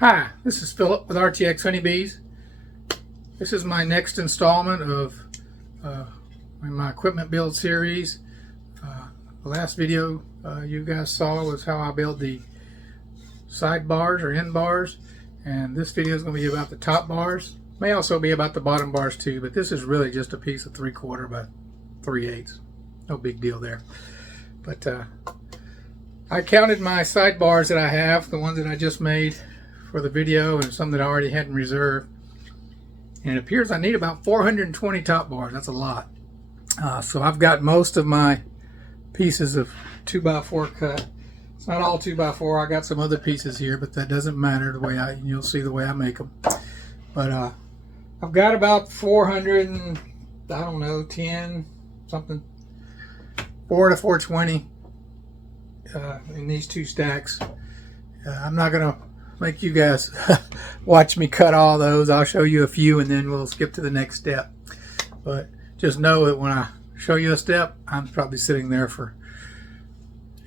Hi, this is Philip with RTX Honeybees. This is my next installment of my equipment build series. The last video you guys saw was how I build the side bars or end bars, and this video is going to be about the top bars. May also be about the bottom bars too, but this is really just a piece of 3/4 by 3/8. No big deal there. But I counted my side bars that I have, the ones that I just made for the video, and some that I already had in reserve, and it appears I need about 420 top bars. That's a lot. So I've got most of my pieces of 2x4 cut. It's not all 2x4. I got some other pieces here, but that doesn't matter. The way you'll see the way I make them. But I've got about 400 and I don't know, 10 something, 4 to 420 in these two stacks. I'm not gonna make you guys watch me cut all those. I'll show you a few and then we'll skip to the next step. But just know that when I show you a step, I'm probably sitting there for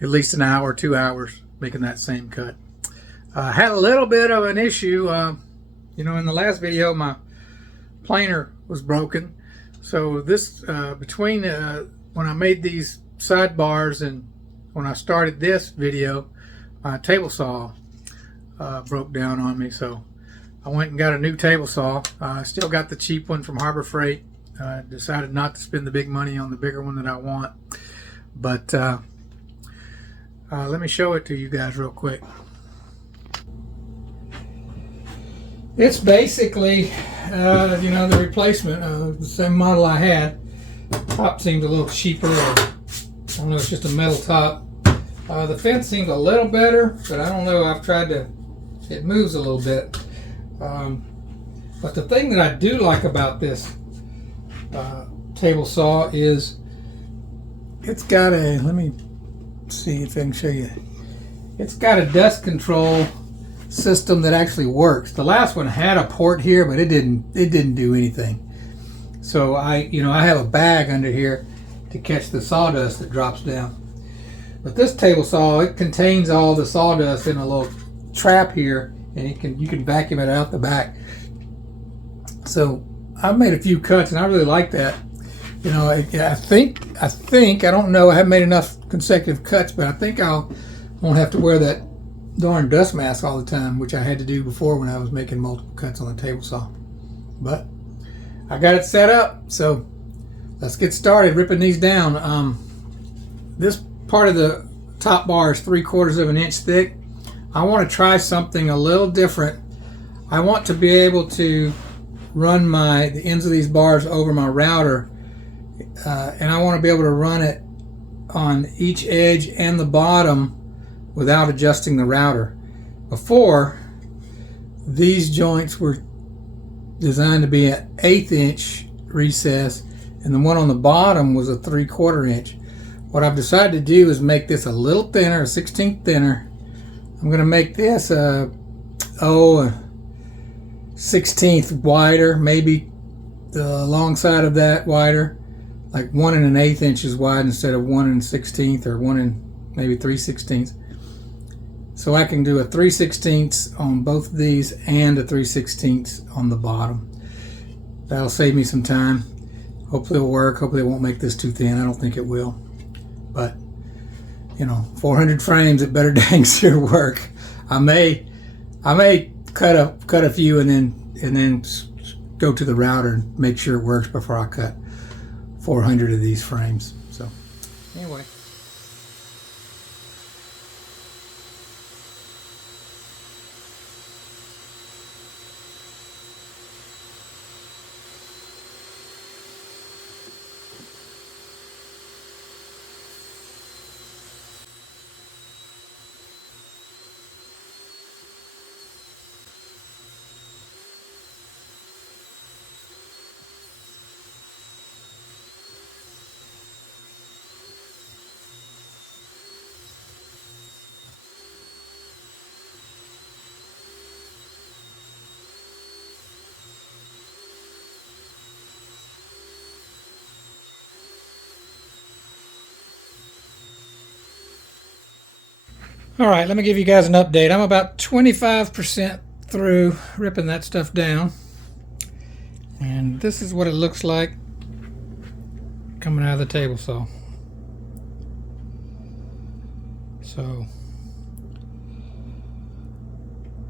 at least an hour, 2 hours making that same cut. I had a little bit of an issue. You know, in the last video my planer was broken. So this between when I made these side bars and when I started this video, my table saw broke down on me, so I went and got a new table saw. I still got the cheap one from Harbor Freight. Decided not to spend the big money on the bigger one that I want, but let me show it to you guys real quick. It's basically you know, the replacement of the same model I had. Top seems a little cheaper, or I don't know, it's just a metal top. The fence seems a little better, but I don't know, I've tried to, it moves a little bit. But the thing that I do like about this table saw is it's got a, let me see if I can show you, it's got a dust control system that actually works. The last one had a port here, but it didn't do anything. So I have a bag under here to catch the sawdust that drops down. But this table saw, it contains all the sawdust in a little trap here, and you can vacuum it out the back. So I've made a few cuts, and I really like that. You know, I think I don't know, I haven't made enough consecutive cuts, but I think I won't have to wear that darn dust mask all the time, which I had to do before when I was making multiple cuts on the table saw. But I got it set up, so let's get started ripping these down. This part of the top bar is 3/4 of an inch thick. I want to try something a little different. I want to be able to run the ends of these bars over my router, and I want to be able to run it on each edge and the bottom without adjusting the router. Before, these joints were designed to be an 1/8 inch recess, and the one on the bottom was a 3/4 inch. What I've decided to do is make this a little thinner, a 1/16 thinner. I'm going to make this a 1/16 wider, maybe the long side of that wider, like 1 1/8 inches wide instead of 1 1/16, or 1 3/16. So I can do a 3/16 on both of these and a 3/16 on the bottom. That'll save me some time. Hopefully it'll work. Hopefully it won't make this too thin. I don't think it will. But, you know, 400 frames, it better dang sure work. I may cut a few and then go to the router and make sure it works before I cut 400 of these frames. So anyway. All right, let me give you guys an update. I'm about 25% through ripping that stuff down, and this is what it looks like coming out of the table saw. So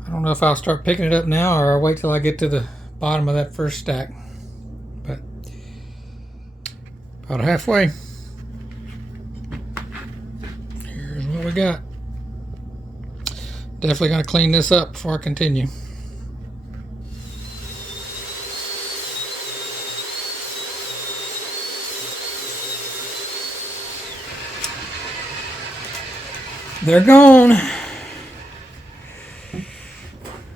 I don't know if I'll start picking it up now or I'll wait till I get to the bottom of that first stack, but about halfway. Here's what we got. Definitely going to clean this up before I continue. They're gone.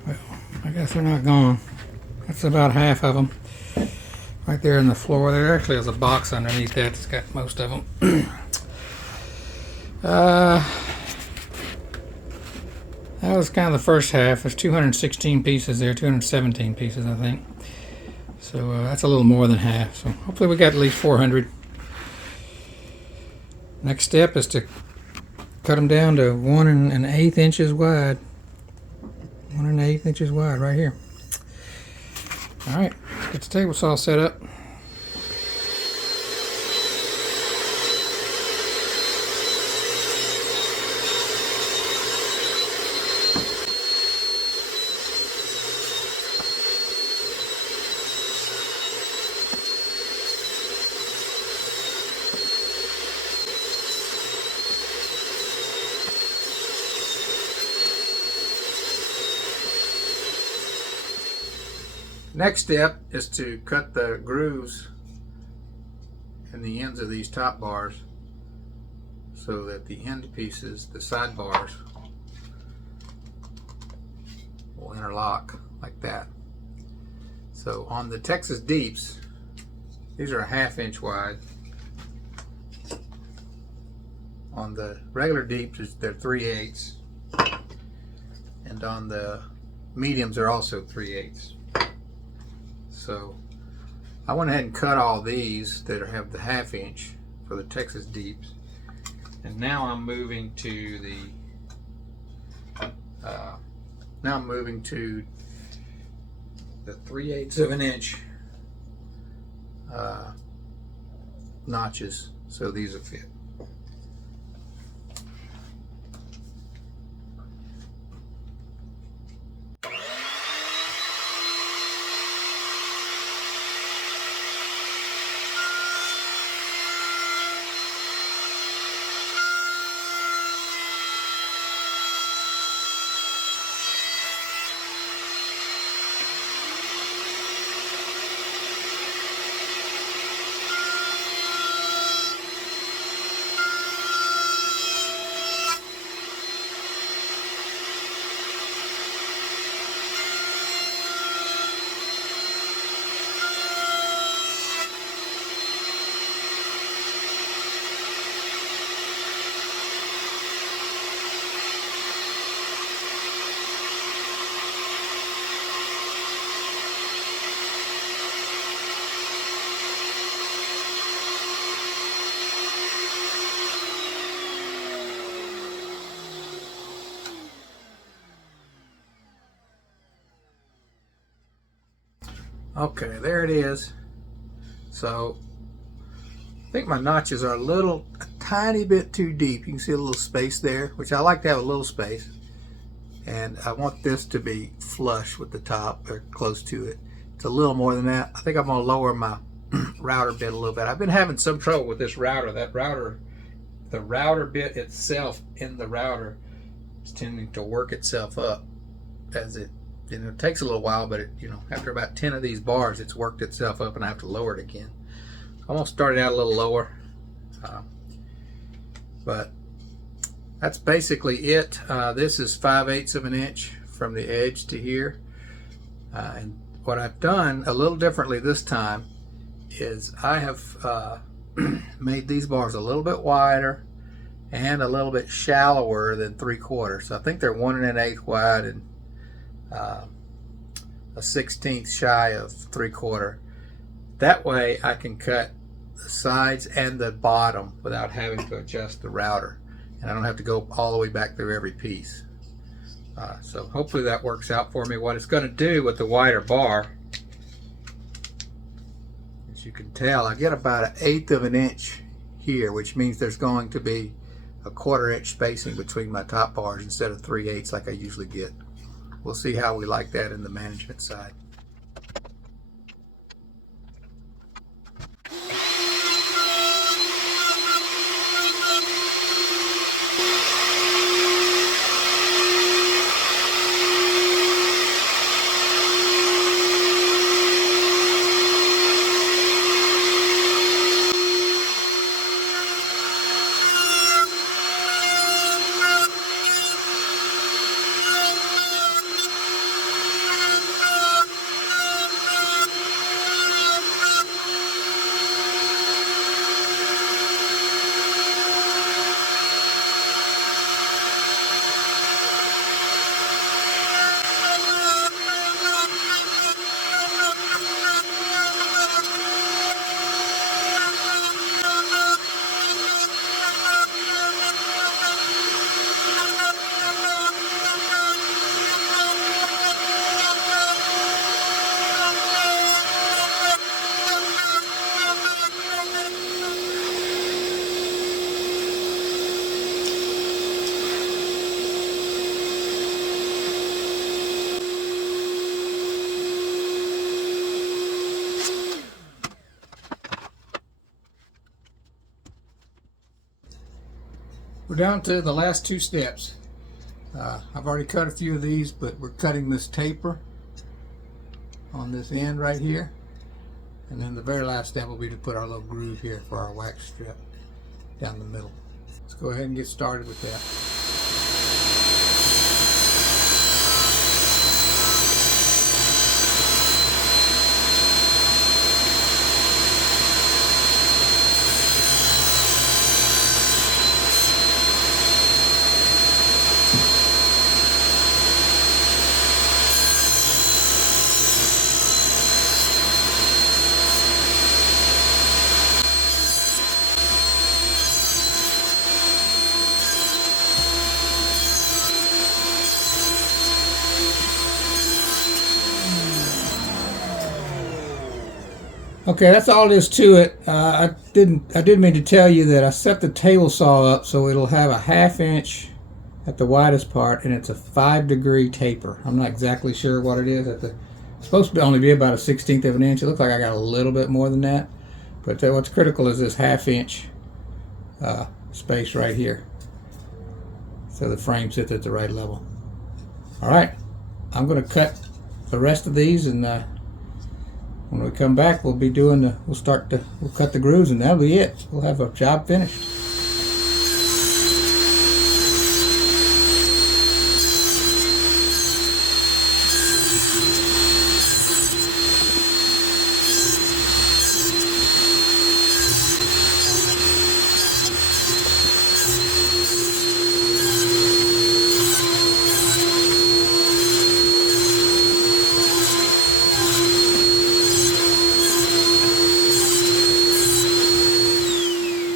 Well, I guess they're not gone. That's about half of them. Right there in the floor. There actually is a box underneath that that's got most of them. That was kind of the first half. There's 216 pieces there, 217 pieces, I think. So that's a little more than half. So hopefully we got at least 400. Next step is to cut them down to 1 1/8 inches wide. 1 1/8 inches wide right here. All right, get the table saw set up. Next step is to cut the grooves in the ends of these top bars so that the end pieces, the side bars, will interlock like that. So on the Texas Deeps, these are a 1/2 inch wide. On the regular Deeps, they're 3/8, and on the mediums, they're also 3/8. So I went ahead and cut all these that have the 1/2 inch for the Texas Deeps, and now I'm moving to the now I'm moving to the 3/8 of an inch notches, so these will fit. Okay, there it is. So I think my notches are a tiny bit too deep. You can see a little space there, which I like to have a little space. And I want this to be flush with the top, or close to it. It's a little more than that. I think I'm gonna lower my router bit a little bit. I've been having some trouble with this router. The router bit itself in the router is tending to work itself up as it takes a little while, but after about 10 of these bars, it's worked itself up and I have to lower it again. I'm gonna start it out a little lower, but that's basically it. This is 5/8 of an inch from the edge to here, and what I've done a little differently this time is I have made these bars a little bit wider and a little bit shallower than 3/4. So I think they're 1 1/8 wide and a 1/16 shy of 3/4. That way I can cut the sides and the bottom without having to adjust the router, and I don't have to go all the way back through every piece. So hopefully that works out for me. What it's going to do with the wider bar, as you can tell, I get about 1/8 of an inch here, which means there's going to be a 1/4 inch spacing between my top bars instead of 3/8 like I usually get. We'll see how we like that in the management side. We're down to the last 2 steps. I've already cut a few of these, but we're cutting this taper on this end right here. And then the very last step will be to put our little groove here for our wax strip down the middle. Let's go ahead and get started with that. Okay, that's all there is to it. I did mean to tell you that I set the table saw up so it'll have a 1/2 inch at the widest part, and it's a 5-degree taper. I'm not exactly sure what it is. It's supposed to only be about a 1/16 of an inch. It looks like I got a little bit more than that, but what's critical is this 1/2 inch space right here, so the frame sits at the right level. All right, I'm going to cut the rest of these, and when we come back, we'll cut the grooves, and that'll be it. We'll have a job finished.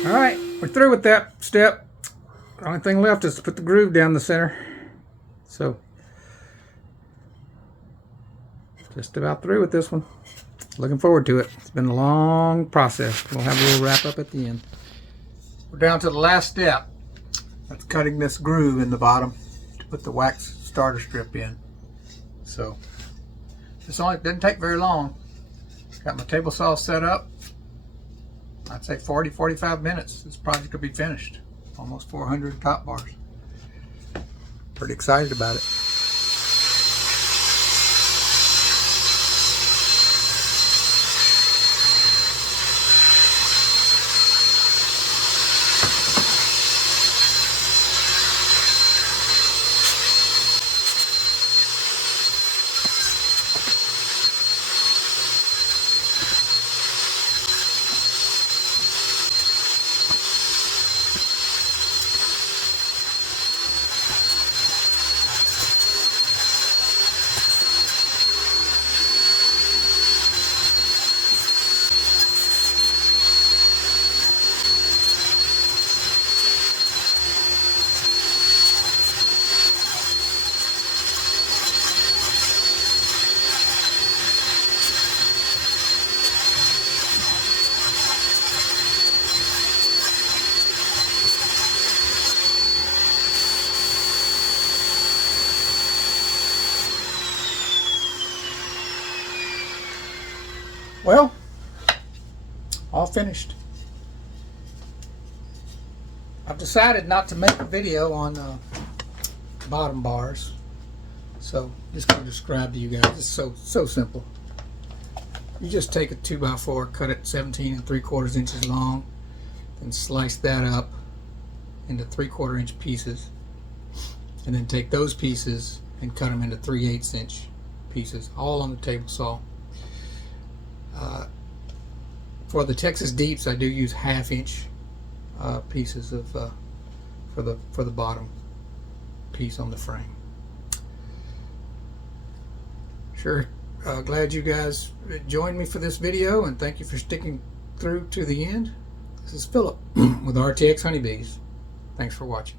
Alright, we're through with that step. The only thing left is to put the groove down the center. So, just about through with this one. Looking forward to it. It's been a long process. We'll have a little wrap up at the end. We're down to the last step. That's cutting this groove in the bottom to put the wax starter strip in. So, this only didn't take very long. Got my table saw set up. I'd say 40-45 minutes. This project will be finished. Almost 400 top bars. Pretty excited about it. Well, all finished. I've decided not to make a video on bottom bars, so just going to describe to you guys. It's so simple. You just take a 2x4, cut it 17 3/4 inches long, and slice that up into 3/4 inch pieces, and then take those pieces and cut them into 3/8 inch pieces, all on the table saw. For the Texas Deeps, I do use 1/2 inch pieces of for the bottom piece on the frame. Sure, glad you guys joined me for this video, and thank you for sticking through to the end. This is Philip with RTX Honeybees. Thanks for watching.